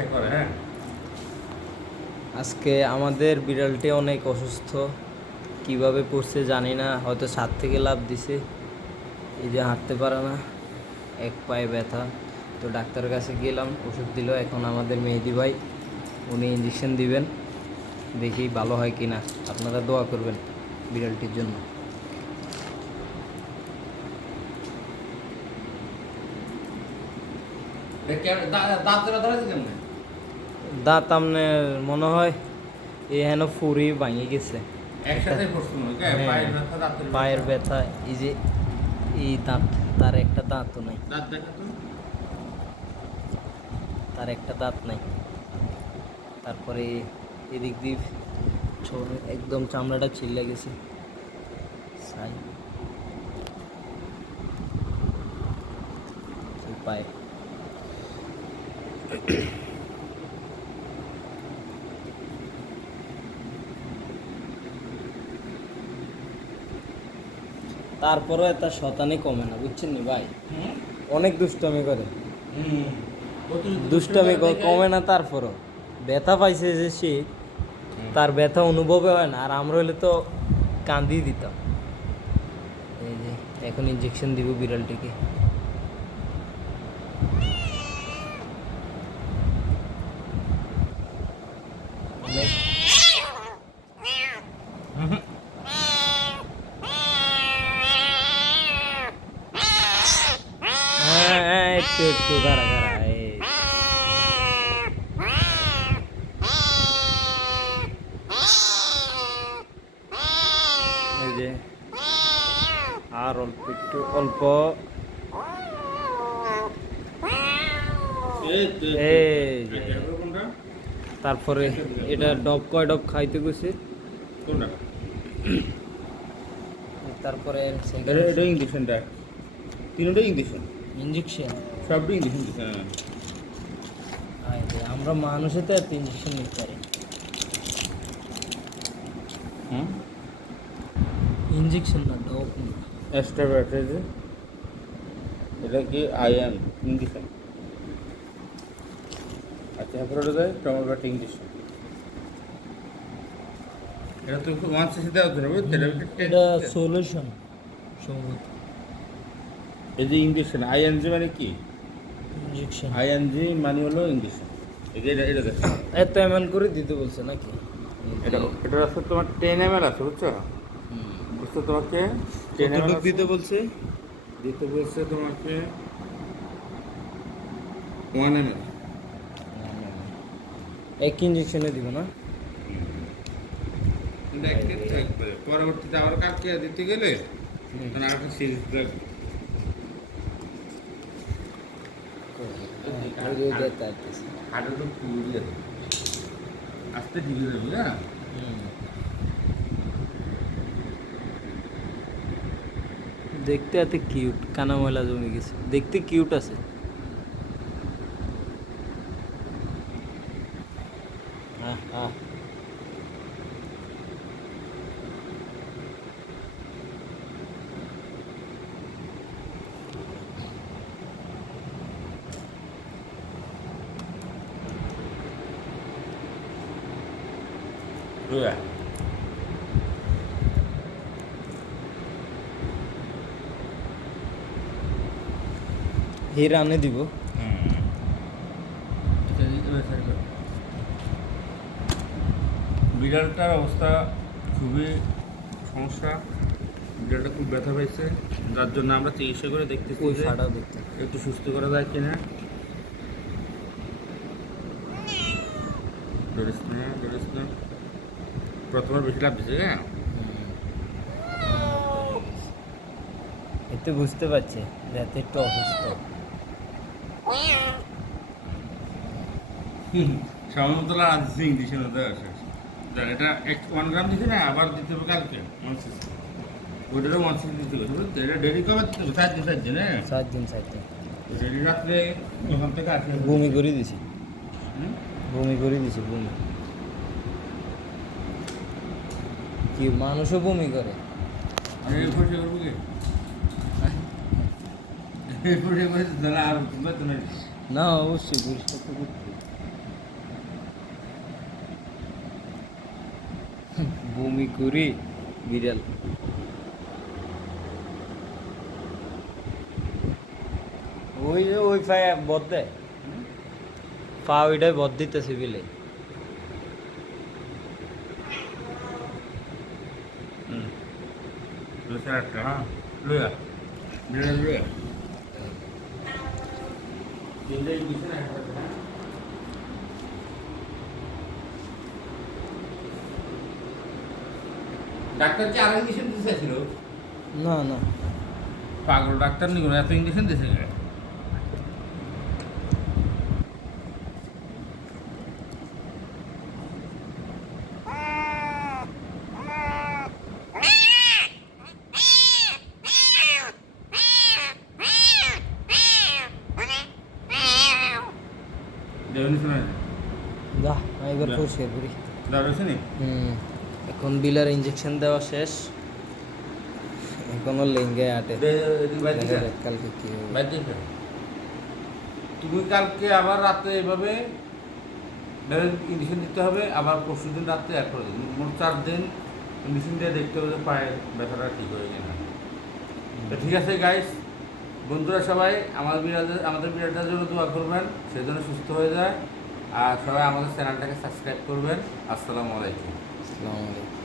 চিকিৎসা করে। হ্যাঁ, আজকে আমাদের বিড়ালটি অনেক অসুস্থ, কিভাবে পড়ছে জানি না, হয়তো ছাদ থেকে লাফ দিছে। এই যে হাঁটতে পারে না, এক পায়ে ব্যথা। তো ডাক্তারের কাছে গেলাম, ওষুধ দিল। এখন আমাদের মেহেদি ভাই উনি ইঞ্জেকশন দিবেন, দেখি ভালো হয় কি না। আপনারা দোয়া করবেন বিড়ালটির জন্য। দাঁত ব্যথা হয়েছে কেমনে? দাঁত আপনার মনে হয় এখানে ফুরি ভাঙে গেছে। একসাথে পড়ছে মনে হয়, হ্যাঁ, পায়ের ব্যথা, দাঁতের পায়ের ব্যথা, এই যে এই দাঁত, তার একটা দাঁতও নাই, দাঁত দেখা তো। তার একটা দাঁত নাই। তারপরে এদিক দিয়ে একদম চামড়াটা ছিঁড়ে গেছে। সাই পায়ে তারপরও এত শতানি কমে না, বুঝছেন নি ভাই? অনেক দুষ্টামি করে, দুষ্টামি কমে না। তারপরও ব্যথা পাইছে যে সে, তার ব্যথা অনুভবে হয় না। আর আমরা হলে তো কান্দি দিতাম। এই যে এখন ইঞ্জেকশন দিব বিড়ালটিকে। হ্যাঁ হ্যাঁ, একটু একটু দাঁড়া দাঁড়া। এই যে আর অল্প একটু অল্প। এই যে তারপরে এটা ডব কয় ডব খাইতে গেছে। কোনটা? তারপরে এটা ইঞ্জেকশনটা, তিনটা ইঞ্জেকশন, ইঞ্জেকশন সবটা ইঞ্জেকশন দিচ্ছে। হ্যাঁ, আমরা মানুষে তো এত ইঞ্জেকশন নিতে পারি। ইঞ্জেকশন না, ডব না। এক্সট্রা ব্যাটারি, এটা কি আইএম ইঞ্জেকশন। আচ্ছা, এরপরে ওটা দেয় টমেটো ইঞ্জেকশন। এটা তো ওয়ান সিসি দেওয়া হচ্ছে না, বুঝতে? এটা সলিউশন সম্ভবত। এই যে ইঞ্জেকশন আইএনজি মানে কি? ইঞ্জেকশন আইএনজি মানে হলো ইঞ্জেকশন। এই যে এটা দেখো, এত এমন করে দিতে বলছে নাকি? এটা আছে তোমার 10 ml আছে, বুঝছো? বুঝছো, তোমাকে 10 ml দিতে বলছে। দিতে বলছে তোমাকে 1 ml। এক ইঞ্জেকশনে দিব না? কিন্তু একটাই থাকবে, পরবর্তীতে আবার কাকে দিতে গেলে তখন আর একটা সিরিজ লাগবে। হাঁটা তো ফুল দিয়ে আস্তে ঢিলে দেবে, হ্যাঁ। দেখতে এত কিউট, কানা ময়লা জমে গেছে, দেখতে কিউট আছে। Yeah. হির আনে দিব। বিড়ালটার অবস্থা খুবই সমস্যা। বিড়ালটা খুব ব্যথা পাইছে, যার জন্য আমরা চিকিৎসা করে দেখতেছি ওই যে ফাটাও দেখতে। একটু সুস্থ করা যায় কিনা। ডরিস না, প্রথমবার বেশি লাভ দিচ্ছে, হ্যাঁ। এতে বুঝতে পারছে যে এত একটু অসুস্থ। সমতলা আজ সিং দিছে না, এটা 1 গ্রাম দিছে না, আবার দিতে হবে কালকে 1 সিসি। ওইটারও 1 সিসি দিতে হবে, বুঝতে? এটা ডেরি কবে দিতে হবে? 7 দিন, হ্যাঁ। 7 দিন। ডেরি রাত্রে ওখান থেকে আসে বমি করে দিছি, বমি কি মানুষও বমি করে। পরিষ্কার করবো কি? পরিষ্কার করে আর না অবশ্যই পরিষ্কার তো করতে। বমি করি বিড়াল। ওই যে ওই পায়ে বদ দেয়, পা ওইটাই বদ দিতেছে বিলে। দুশো একটা হ্যাঁ লইয়া বিড়াল লইয়া তিনটাই দিছে না একটা হ্যাঁ ডাক্তার কি আরো ইঞ্জেকশন দিতে ছিল? না না, পাগল ডাক্তার নি কোনো এত ইঞ্জেকশন দিছে কে? দেবেন শোনা যা এবার যা। পরিষ্কার করি। দাঁড়াচ্ছে নি এখন বিলার ইঞ্জেকশন দেওয়া শেষ, এখনো লেঙ্গে আটে। দেখা যাক কালকে কি হবে। তুমি কালকে আবার রাতে এভাবে ইঞ্জেকশন দিতে হবে, আবার পরশু দিন রাতে এক করে দিন, মোট 4 দিন ইঞ্জেকশন দিয়ে দেখতে হবে যে পায়ের ব্যথাটা ঠিক হয়ে কিনা। তো ঠিক আছে গাইস, বন্ধুরা সবাই আমাদের বিড়ালটার জন্য দোয়া করবেন, সেই জন্য সুস্থ হয়ে যায়। আর সবাই আমাদের চ্যানেলটাকে সাবস্ক্রাইব করবেন। আসসালামু আলাইকুম। আসসালামু আলাইকুম।